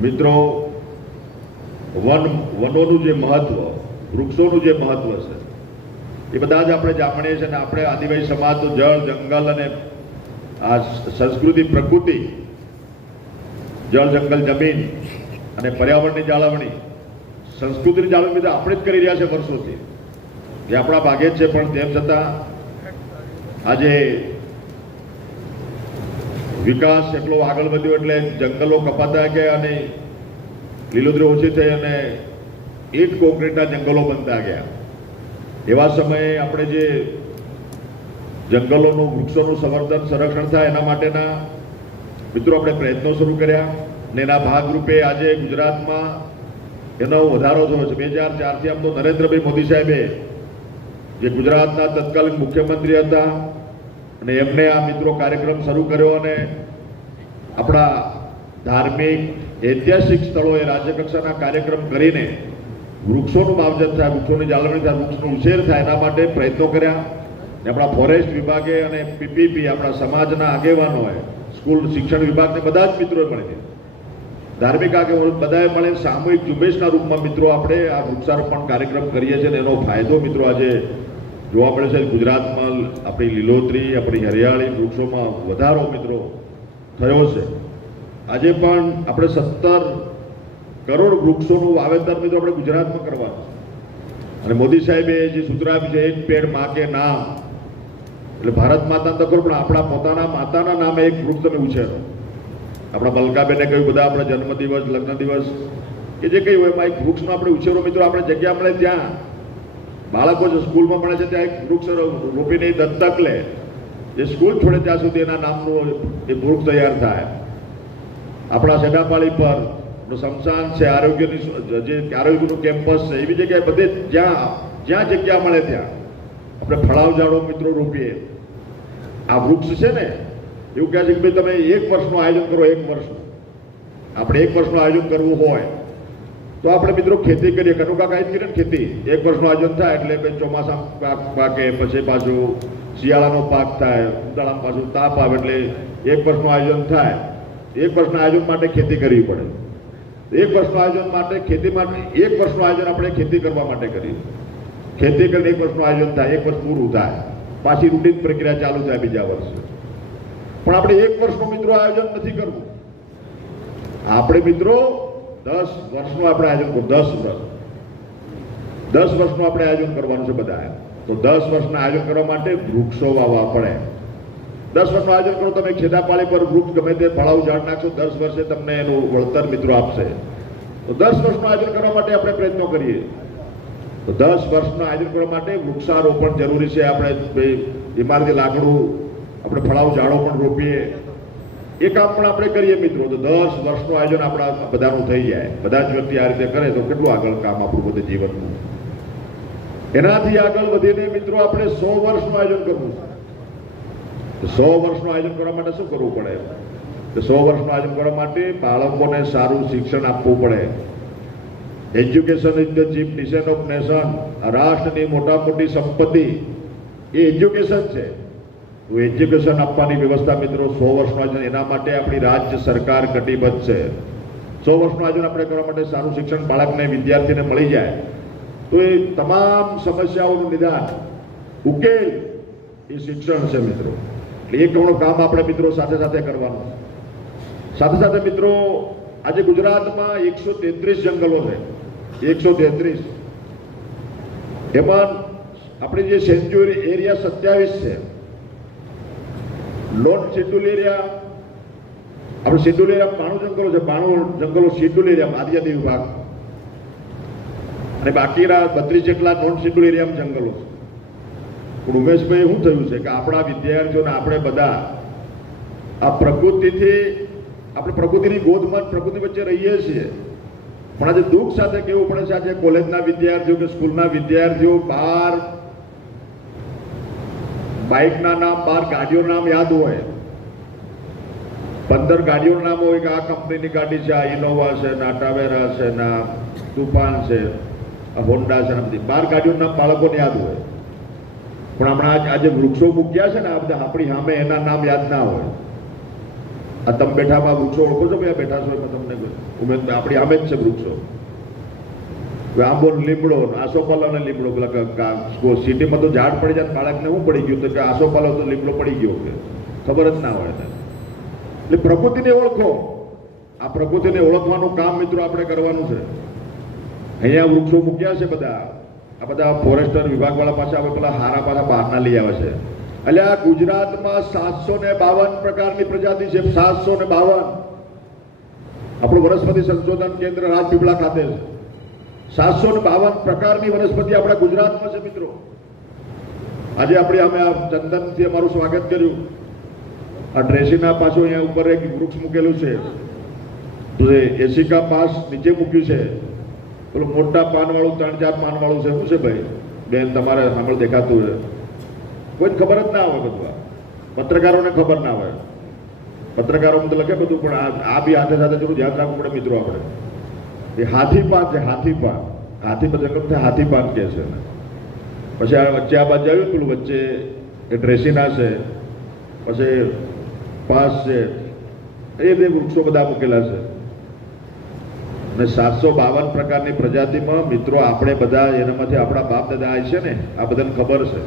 મિત્રો, વન, વનોનું જે મહત્વ, વૃક્ષોનું જે મહત્વ છે, એ બધા જ આપણે જાણીએ છીએ અને આપણે આદિવાસી સમાજ જળ, જંગલ અને આ સંસ્કૃતિ, પ્રકૃતિ, જળ, જંગલ, જમીન અને પર્યાવરણની જાળવણી, સંસ્કૃતિની જાળવણી તો આપણે જ કરી રહ્યા છે વર્ષોથી. જે આપણા ભાગે જ છે, પણ તેમ છતાં આજે વિકાસ એટલો આગળ વધ્યો એટલે જંગલો કપાતા ગયા અને લીલોતરી ઓછી થઈ અને ઈટ કોન્ક્રીટના જંગલો બનતા ગયા. એવા સમયે આપણે જે જંગલોનું, વૃક્ષોનું સંવર્ધન, સંરક્ષણ થાય એના માટેના મિત્રો આપણે પ્રયત્નો શરૂ કર્યા અને એના ભાગરૂપે આજે ગુજરાતમાં એનો વધારો થયો છે. બે હજાર ચારથી આમ તો નરેન્દ્રભાઈ મોદી સાહેબે જે ગુજરાતના તત્કાલીન મુખ્યમંત્રી હતા અને એમને આ મિત્રો કાર્યક્રમ શરૂ કર્યો અને આપણા ધાર્મિક, ઐતિહાસિક સ્થળોએ રાજ્યકક્ષાના કાર્યક્રમ કરીને વૃક્ષોનું માવજત થાય, વૃક્ષોની જાળવણી થાય, વૃક્ષનો ઉછેર થાય, એના માટે પ્રયત્નો કર્યા. આપણા ફોરેસ્ટ વિભાગે અને પીપીપી, આપણા સમાજના આગેવાનોએ, સ્કૂલ શિક્ષણ વિભાગને બધા જ મિત્રોએ મળીને, ધાર્મિક આગેવાનો બધાએ મળે સામૂહિક ઝુંબેશના રૂપમાં મિત્રો આપણે આ વૃક્ષારોપણ કાર્યક્રમ કરીએ છીએ અને એનો ફાયદો મિત્રો આજે જોવા મળે છે ગુજરાતમાં આપણી લીલોતરી, આપણી હરિયાળી વૃક્ષોમાં વધારો મિત્રો થયો છે. આજે પણ આપણે સત્તર કરોડ વૃક્ષોનું વાવેતર મિત્રો આપણે ગુજરાતમાં કરવાનું. અને મોદી સાહેબે જે સૂત્ર આપ્યું છે, એક પેડમાં કે નામ. એટલે ભારત માતા તો ખરું પણ આપણા પોતાના માતાના નામે એક વૃક્ષ તમે ઉછેરો. આપણા મલકાબેને કહ્યું, બધા આપણા જન્મદિવસ લગ્ન દિવસ કે જે કહ્યું હોય એમાં એક વૃક્ષનો આપણે ઉછેરો મિત્રો, આપણે જગ્યા મળે ત્યાં. બાળકો જે સ્કૂલમાં ભણે છે ત્યાં એક વૃક્ષ રોપીને દત્તક લે. જે સ્કૂલ છોડે ત્યાં સુધી એના નામનું એ વૃક્ષ તૈયાર થાય. આપણા સેડાપાળી પર શમશાન છે, આરોગ્યની જે આરોગ્યનું કેમ્પસ છે, એવી જગ્યાએ બધે જ્યાં જ્યાં જગ્યા મળે ત્યાં આપણે ફળાવ ઝાડો મિત્રો રોપીએ. આ વૃક્ષ છે ને, એવું કહે છે કે ભાઈ તમે એક વર્ષનું આયોજન કરો, એક વર્ષનું. આપણે એક વર્ષનું આયોજન કરવું હોય તો આપણે મિત્રો ખેતી કરીએ. કનુકા કાકા એ ને ખેતી. એક વર્ષનું આયોજન થાય એટલે પછી ચોમાસા પાક પાકે, પછી પાછું શિયાળાનો પાક થાય, ઉનાળામાં પાછું તાપ આવે એટલે એક વર્ષનું આયોજન થાય. એક વર્ષના આયોજન માટે ખેતી કરવી પડે. એક વર્ષનું આયોજન માટે ખેતી માટે, એક વર્ષનું આયોજન આપણે ખેતી કરવા માટે કરીએ. ખેતી કરીને એક વર્ષનું આયોજન થાય, એક વર્ષ પૂરું થાય. પાછી રૂટીન પ્રક્રિયા ચાલુ થાય બીજા વર્ષે. પણ આપણે એક વર્ષનું મિત્રો આયોજન નથી કરવું. આપણે મિત્રો દસ વર્ષનું આપણે આયોજન દસ વર્ષ. દસ વર્ષનું આપણે આયોજન કરવાનું છે બધા તો દસ વર્ષના આયોજન કરવા માટે વૃક્ષો વાવવા પડે. દસ વર્ષનું આયોજન કરો, તમે ખેતાપાળી પર વૃક્ષ ગમે તે ફળાવું ઝાડ નાખશો, દસ વર્ષે તમને એનું વળતર મિત્રો આપશે. તો દસ વર્ષનું આયોજન કરવા માટે આપણે પ્રયત્નો કરીએ. તો દસ વર્ષનું આયોજન કરવા માટે વૃક્ષારોપણ જરૂરી છે. આપણે ઇમારતી લાકડું, આપણે ફળાવ ઝાડો પણ રોપીએ. એ કામ પણ આપણે કરીએ મિત્રો, તો દસ વર્ષનું આયોજન આપણા બધાનું થઈ જાય. બધા જ વ્યક્તિ આ રીતે કરે તો કેટલું આગળ કામ આપણું બધું જીવનનું? એનાથી આગળ વધીને મિત્રો આપણે સો વર્ષનું આયોજન કરવું છે. સો વર્ષનું આયોજન કરવા માટે શું કરવું પડે? તો સો વર્ષનું આયોજન કરવા માટે બાળકોને સારું શિક્ષણ આપવું પડે. Education is the chief mission of nation રાષ્ટ્રની મોટા મોટી સંપત્તિ એ એજ્યુકેશન છે. એજ્યુકેશન આપવાની વ્યવસ્થા મિત્રો સો વર્ષનું આયોજન, એના માટે આપણી રાજ્ય સરકાર કટિબદ્ધ છે. સો વર્ષનું આયોજન આપણે કરવા માટે સારું શિક્ષણ બાળકને, વિદ્યાર્થીને મળી જાય. તો એ તમામ સમસ્યાઓનું નિદાન, ઉકેલ એ શિક્ષણ છે મિત્રો. એટલે એ ઘણું કામ આપણે મિત્રો સાથે સાથે કરવાનું. સાથે સાથે મિત્રો, આજે ગુજરાતમાં એકસો તેત્રીસ જંગલો છે. એકસો તેત્રીસ. એમાં આપણી જે સેન્ચ્યુરી એરિયા સત્યાવીસ છે. નોન શેડ્યુલ એરિયા આપણે શેડ્યુલ એરિયા બાણું જંગલો છે બાણું જંગલો શેડ્યુલ એરિયા આદિજાતિ વિભાગ. અને બાકીના બત્રીસ જેટલા નોન શેડ્યુલ એરિયામાં જંગલો છે. પણ ઉમેશભાઈ, શું થયું છે કે આપણા વિદ્યાર્થીઓને આપણે બધા આ પ્રકૃતિથી, આપણે પ્રકૃતિની ગોદમાં પ્રકૃતિ વચ્ચે રહીએ છીએ. પણ આજે દુઃખ સાથે કેવું પડે છે, આજે કોલેજના વિદ્યાર્થીઓ કે સ્કૂલના વિદ્યાર્થીઓ બહાર બાઇકના નામ, બાર ગાડીઓનું નામ યાદ હોય. પંદર ગાડીઓનું નામ હોય કે આ કંપનીની ગાડી છે, આ ઇનોવા છે, ના ટાવેરા છે, ના તુફાન છે હોન્ડા છે બધી. બાર ગાડીઓનું નામ બાળકોને યાદ હોય. પણ હમણાં આજે વૃક્ષો મૂક્યા છે ને, આ બધા આપણી સામે એના નામ યાદ ના હોય. આ તમે બેઠામાં વૃક્ષો ઓળખો છો? ભાઈ બેઠા છો એમાં તમને ઉમેદ આપણી આમે જ છે વૃક્ષો. હવે આંબો ને લીમડો ને આસોપાલો ને લીમડો પેલા સિટીમાં તો ઝાડ પડી જાય બાળકને શું પડી ગયું તો કે આસોપાલો તો લીમડો પડી ગયો કે. ખબર જ ના હોય એને એટલે પ્રકૃતિને ઓળખો. આ પ્રકૃતિને ઓળખવાનું કામ મિત્રો આપણે કરવાનું છે. અહીંયા વૃક્ષો મૂક્યા છે બધા. આ બધા ફોરેસ્ટર વિભાગવાળા પાસે આપણે પેલા હારા પાછા બહારના લઈ આવે છે. એટલે આ ગુજરાતમાં સાતસો ને બાવન પ્રકારની પ્રજાતિ છે. સાતસો ને બાવન. આપણું વનસ્પતિ સંશોધન કેન્દ્ર રાજપીપળા ખાતે છે. સાતસો ને બાવન પ્રકારની વનસ્પતિ આપણા ગુજરાતમાં છે મિત્રો. આજે આપણે અમે આ ચંદનથી અમારું સ્વાગત કર્યું. આ ડ્રેસીના પાછો અહીંયા ઉપર એક વૃક્ષ મૂકેલું છે. એસિકા પાસ નીચે મૂક્યું છે. પેલું મોટા પાનવાળું, ત્રણ ચાર પાનવાળું છે. શું છે ભાઈ? બેન, તમારે સાંભળ, દેખાતું છે. કોઈ ખબર જ ના આવે બધું. પત્રકારોને ખબર ના હોય. પત્રકારો તો લખે બધું, પણ આ બી સાથે સાથે જરૂર ધ્યાન રાખવું પડે મિત્રો આપણે. એ હાથી પાન છે હાથી પાન હાથી જંગલ હાથી પાન કહે છે. પછી આ વચ્ચે આ બાજુ આવ્યું પેલું વચ્ચે, એ ડ્રેસીના છે, પછી પાસ છે, એ બે વૃક્ષો બધા મૂકેલા છે. અને સાતસો બાવન પ્રકારની પ્રજાતિમાં મિત્રો આપણે બધા એનામાંથી આપણા બાપ દાદા છે ને, આ બધાને ખબર છે.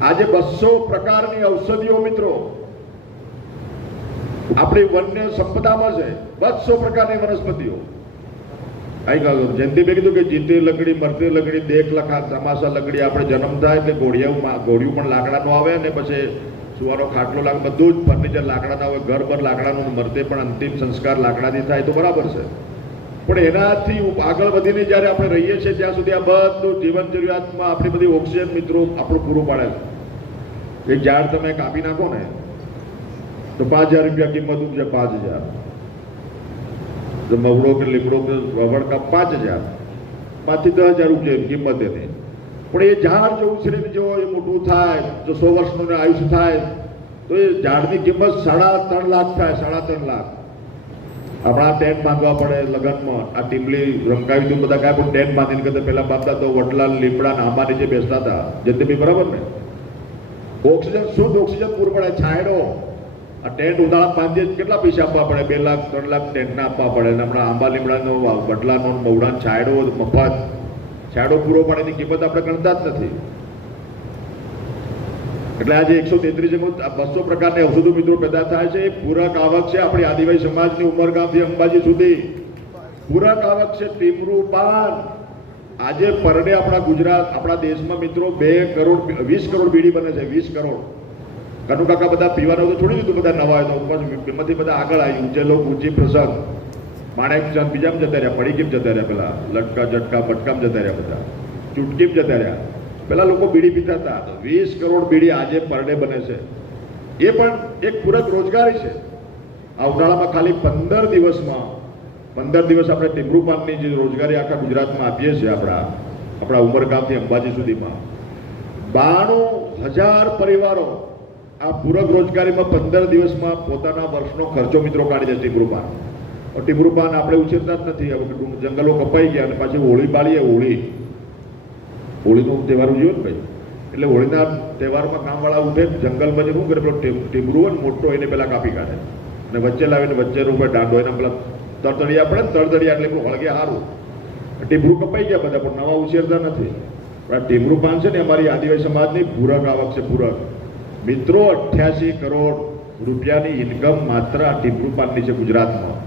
આજે બસો પ્રકારની ઔષધિઓ મિત્રો આપણી વન્ય સંપદામાં છે, બસો પ્રકારની વનસ્પતિઓ. ગયો જયંતિભાઈ કીધું કે જીતી લકડી, મરતી લકડી દેખ લખા તમાશા લકડી આપણે જન્મ થાય એટલે ઘોડિયા ઘોડિયું પણ લાકડાનું આવે ને પછી સુવાનો ખાટલો લાગ, બધું જ ફર્નિચર લાકડાના હોય, ઘર પર લાકડાનું, મરતે પણ અંતિમ સંસ્કાર લાકડાથી થાય તો બરાબર છે. પણ એનાથી આગળ વધીને જ્યારે આપણે રહીએ છીએ, ત્યાં સુધી આ બધું જીવન જરૂરિયાતમાં આપણી બધી ઓક્સિજન મિત્રો આપણું પૂરું પાડે છે. એક ઝાડ તમે કાપી નાખો ને, તો પાંચ હજાર રૂપિયા કિંમત ઉપજે પાંચ હજાર. તો મવડો કે લીમડો કે કાપ પાંચ હજાર. પાંચથી દસ હજાર ઉપજે કિંમત એની. પણ એ ઝાડ જો ઉછરીને જો એ મોટું થાય, જો સો વર્ષનું આયુષ્ય થાય, તો એ ઝાડની કિંમત સાડા ત્રણ લાખ થાય, સાડા ત્રણ લાખ. આપણા ટેન્ટ બાંધવા પડે લગ્નમાં. આ ટીમલી રમકાવી તું બધા કાંઈ પણ ટેન્ટ બાંધીને કરતા પહેલાં બાંધતા તો વડલા લીમડા આંબા નીચે બેસતા હતા. જે બી બરાબર ને? ઓક્સિજન, શુદ્ધ ઓક્સિજન પૂરું પડે, છાંયડો. આ ટેન્ટ બાંધીએ તો કેટલા પૈસા આપવા પડે? બે લાખ, ત્રણ લાખ ટેન્ટના આપવા પડે. હમણાં આંબા લીમડાનો વડલાનો મવડાનો છાંયડો, મફત છાંયડો પૂરો પાડેની કિંમત આપણે ગણતા જ નથી. એટલે આજે એકસો તેત્રીસ બસો પ્રકારની ઔષધો મિત્રો પેદા થાય છે. પૂરક આવક છે આપણી આદિવાસી સમાજની ઉમરગામથી અંબાજી સુધી. પૂરક આવક છે ટીમરૂ પાન. આજે પરડે આપણા ગુજરાત, આપણા દેશમાં મિત્રો બે કરોડ, વીસ કરોડ બીડી બને છે, વીસ કરોડ. કનુ કાકા બધા પીવાનું તો છોડી દીધું, બધા નવા તો એમાંથી બધા આગળ આવી લોકો ઊંચી પ્રસંગ માણેકચંદ બીજામાં જતા રહ્યા પડી કેમ જતા રહ્યા પેલા? લટકા જટકા પટકામ જતા રહ્યા બધા. ચૂટકીમ જતા રહ્યા. પેલા લોકો બીડી પીતા હતા. વીસ કરોડ બીડી આજે પર ડે બને છે. એ પણ એક પૂરક રોજગારી છે. આ ઉનાળામાં ખાલી પંદર દિવસમાં, પંદર દિવસ આપણે ટીમરૂપાનની જે રોજગારી આખા ગુજરાતમાં આપીએ છીએ આપણા આપણા ઉમરગામથી અંબાજી સુધીમાં. બાણું હજાર પરિવારો આ પૂરક રોજગારીમાં પંદર દિવસમાં પોતાના વર્ષનો ખર્ચો મિત્રો કાઢી દે ટીમરૂપાન ટીમરૂપાન આપણે ઉછેરતા જ નથી. જંગલો કપાઈ ગયા અને પાછી હોળી પાડીએ હોળી. હોળીનો તહેવાર ઉજવ્યો ને ભાઈ? એટલે હોળીના તહેવારમાં કામવાળા ઉભે જંગલમાં જે શું કરે? પેલો ટીમરૂ હોય મોટો એને પેલા કાપી કાઢે. અને વચ્ચે લાવીને વચ્ચે રૂપે દાંડો એના પેલા તળતળિયા પડે ને તળતળિયા એટલે પેલું હળગે સારું ટીમરૂ કપાઈ ગયા બધા, પણ નવા ઉછેરતા નથી. પણ ટીમરું પાન છે ને અમારી આદિવાસી સમાજની પૂરક આવક છે, પૂરક. મિત્રો, અઠ્યાસી કરોડ રૂપિયાની ઇન્કમ માત્ર આ ટીમરું પાનની છે ગુજરાતમાં.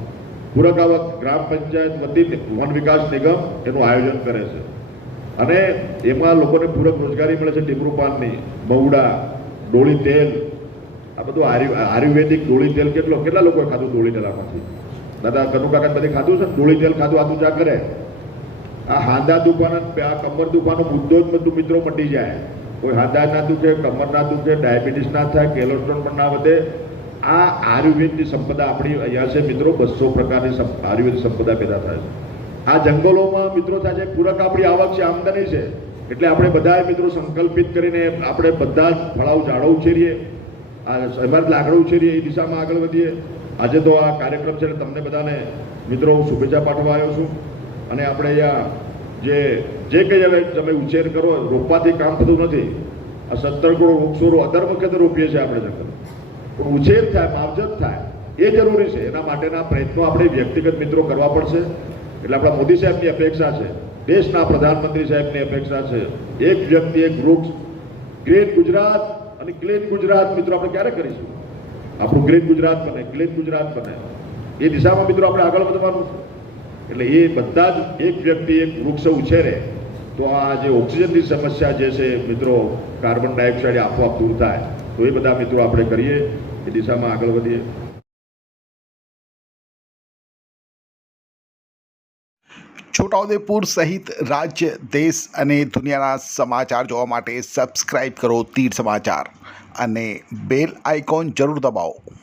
પૂરક આવક ગ્રામ પંચાયત વતી વન વિકાસ નિગમ એનું આયોજન કરે છે. અને એમાં લોકોને પૂરક રોજગારી મળે છે ટીમરૂ પાનની મવડા ડોળી તેલ, આ બધું આયુ, આયુર્વેદિક ડોળી તેલ કેટલો, કેટલા લોકોએ ખાધું ડોળી તેલ આમાંથી? દાદા કનુકાકાન બધી ખાધું છે? ડોળી તેલ ખાધું, આતું ચા કરે. આ હાંદા દુકાન આ કમર દુખાનો મુદ્દો જ બધું મિત્રો મટી જાય. કોઈ હાંદા ના દુખે કમર ના દુખે ડાયાબિટીસ ના થાય કેલોસ્ટ્રોન પણ ના વધે. આ આયુર્વેદની સંપદા આપણી અહીંયા છે મિત્રો, બસો પ્રકારની આયુર્વેદ સંપદા પેદા થાય છે. આ જંગલોમાં મિત્રો થાય છે પૂરક આપણી આવક છે, આમદની છે. એટલે આપણે બધા મિત્રો સંકલ્પિત કરીને આપણે બધા જ ફળાવ ઝાડો ઉછેરીએ, આ સમાજ લાકડો ઉછેરીએ, એ દિશામાં આગળ વધીએ. આજે તો આ કાર્યક્રમ છે તમને બધાને મિત્રો હું શુભેચ્છા પાઠવવા આવ્યો છું. અને આપણે અહીંયા જે જે કંઈ હવે તમે ઉછેર કરો, રોપવાથી કામ થતું નથી. આ સત્તર કરોડ વૃક્ષો અદર વખતે રોપીએ છીએ આપણે જંગલ પણ ઉછેર થાય, માવજત થાય, એ જરૂરી છે. એના માટેના પ્રયત્નો આપણે વ્યક્તિગત મિત્રો કરવા પડશે. એટલે આપણા મોદી સાહેબની અપેક્ષા છે. દેશના પ્રધાનમંત્રી સાહેબની અપેક્ષા છે. એક વ્યક્તિ, એક વૃક્ષ ગ્રેટ ગુજરાત અને ક્લીન ગુજરાત મિત્રો આપણે ક્યારે કરીશું? આપણું ગ્રેટ ગુજરાત બને, ક્લીન ગુજરાત બને. એ દિશામાં મિત્રો આપણે આગળ વધવાનું છે. એટલે એ બધા જ એક વ્યક્તિ એક વૃક્ષ ઉછેરે, તો આ જે ઓક્સિજનની સમસ્યા જે છે મિત્રો, કાર્બન ડાયોક્સાઇડ આપોઆપ દૂર થાય. તો એ બધા મિત્રો આપણે કરીએ, એ દિશામાં આગળ વધીએ. છોટાઉદેપુર સહિત રાજ્ય, દેશ અને દુનિયાના સમાચાર જોવા માટે સબસ્ક્રાઇબ કરો તીર સમાચાર અને બેલ આઇકોન જરૂર દબાવો.